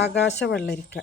ആകാശ വെള്ളരിക്ക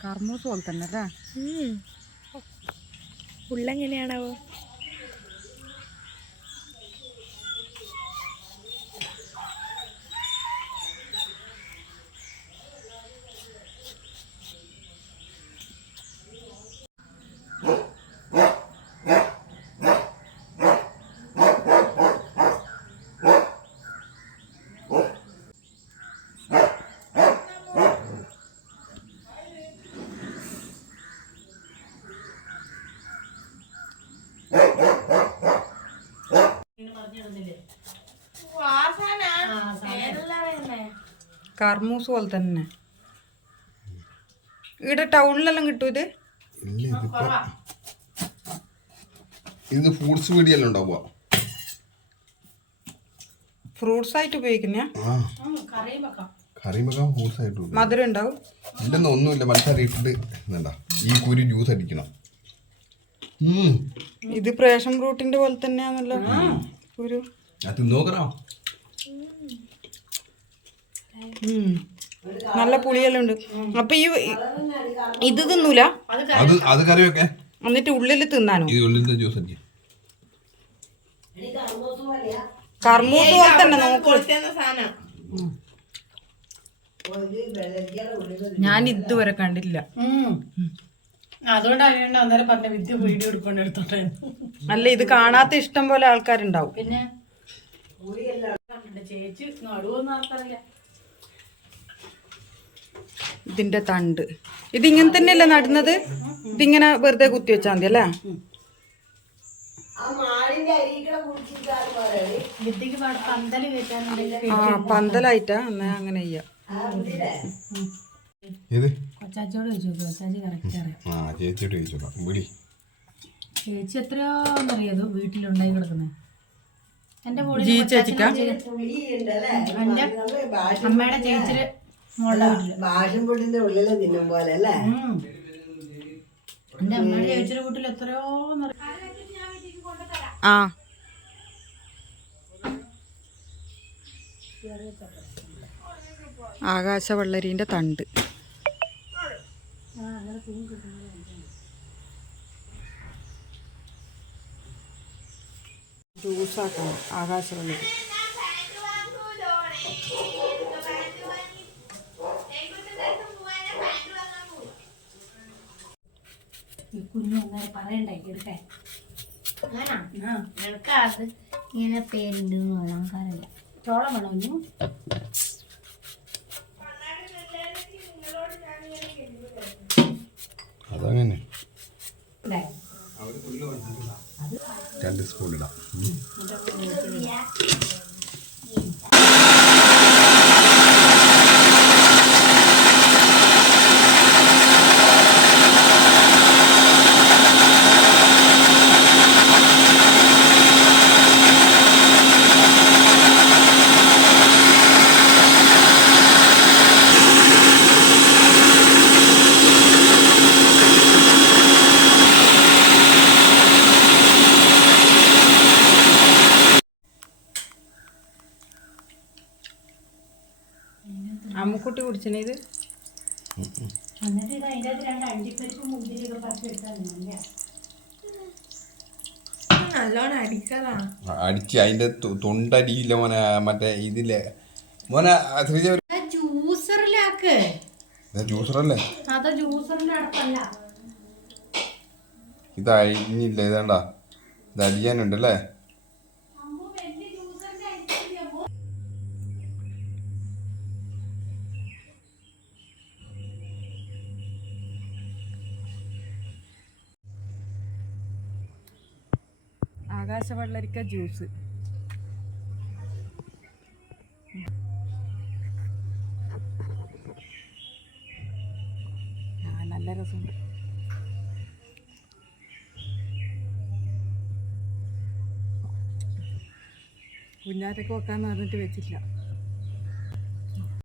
കർമ്മൂസ് പോലെ തന്നെ അല്ലേ ഉള്ളെങ്ങനെയാണാവോ കർമ്മൂസ് പോലെ തന്നെ. ഇവിടെ ടൗണിലെല്ലാം കിട്ടൂ ഇത്? ഇത് ഫ്രൂട്ട്സ് പീടിയെല്ലാം ഉണ്ടാവുക? ഫ്രൂട്ട്സ് ആയിട്ട് ഉപയോഗിക്കുന്ന? ആ. കറി വെക്കാൻ ഫ്രൂട്ട്സ് ആയിട്ട് മധുരം ഉണ്ടാവും? ഇല്ലെന്ന് ഒന്നുമില്ല പഞ്ചസാര ഇട്ടിട്ട് എന്താ ഈ കുരു ജ്യൂസ് അടിക്കണം. ഇത് പ്രേഷൻ ഫ്രൂട്ടിന്റെ പോലെ തന്നെയാണല്ലോ ഒരു അത് നോക്കണോ. ഉം. നല്ല പുളിയെല്ലാം ഉണ്ട്. അപ്പൊ ഈ ഇത് തിന്നൂല? അത് അത് കറി എന്നിട്ട് ഉള്ളിൽ തിന്നാനോ? ഉള്ളിലത്തെ ജ്യൂസ് അടിക്കും. കർമ്മൂസ് പോലെ തന്നെ നോക്കൂ ഞാൻ ഇതുവരെ കണ്ടില്ല അതുകൊണ്ട് അറിയണ്ട അന്നേരം പറഞ്ഞ വിദ്യ വീഡിയോ എടുക്കൊണ്ടെടുത്തോട്ടെ അല്ല ഇത് കാണാത്ത ഇഷ്ടം പോലെ ആൾക്കാരുണ്ടാവും. പിന്നെ? ചേച്ചി നടുവൊന്നും ആർക്കറിയാം ഇതിന്റെ തണ്ട്. ഇതിങ്ങനെ തന്നെയല്ലേ നടുന്നത്? ഇതിങ്ങനെ വെറുതെ കുത്തി വെച്ചാൽ മതി അല്ലേ? ആ പന്തലായിട്ടാ? എന്നാ അങ്ങനെ ചെയ്യാം. കൊച്ചാച്ചി കറക്റ്റ് അറിയാം ചേച്ചിയോട് ചോദിച്ചോക്കാം ചേച്ചി എത്രയോന്നറിയാത് വീട്ടിലുണ്ടായി കിടക്കുന്നത് എന്റെ കൂടെ ജി ചേച്ചിക്കാ എന്റെ അമ്മയുടെ ചേച്ചിയുടെ ഭാഷം പൊട്ടിന്റെ ഉള്ളിൽ തിന്നും പോലെ അല്ലേ? എന്റെ അമ്മയുടെ ചേച്ചിയുടെ എത്രയോ ആ. ആകാശ വെള്ളരീന്റെ തണ്ട് ജ്യൂസാക്കണം ആകാശ വെള്ളരി കുഞ്ഞു അന്നേരം പറയണ്ടേ എടുക്കാൻ ഇങ്ങനെ പേരുണ്ട് ആൾക്കാരല്ല ചോളം വേണോ Yeah. അമ്മുക്കുട്ടി കുടിച്ചണേ ഇത്? എന്നിട്ട് ഇത് അതിന്റെ അകത്ത് രണ്ട് അണ്ടിപ്പരിപ്പ് മുന്തിരിയൊക്കെ പറിച്ച് എടുത്താൽ മതി നല്ലോണം അടിക്കതാ അടിച്ച് അതിന്റെ തൊ- തൊണ്ടടിയില്ല മോനെ മറ്റേ മോനെ ജ്യൂസറിലാക്ക്. ജ്യൂസറല്ലേ? അത് ജ്യൂസറിന്റെ അടുത്തല്ല ഇത് അഴിഞ്ഞില്ല ഇതേണ്ട. ഇത് അരിയാനുണ്ടല്ലേ? ആകാശ വെള്ളരിക്ക ജ്യൂസ് നല്ല രസമുണ്ട്. കുഞ്ഞാറ്റൊക്കെ വെക്കാന്ന് പറഞ്ഞിട്ട് വെച്ചില്ല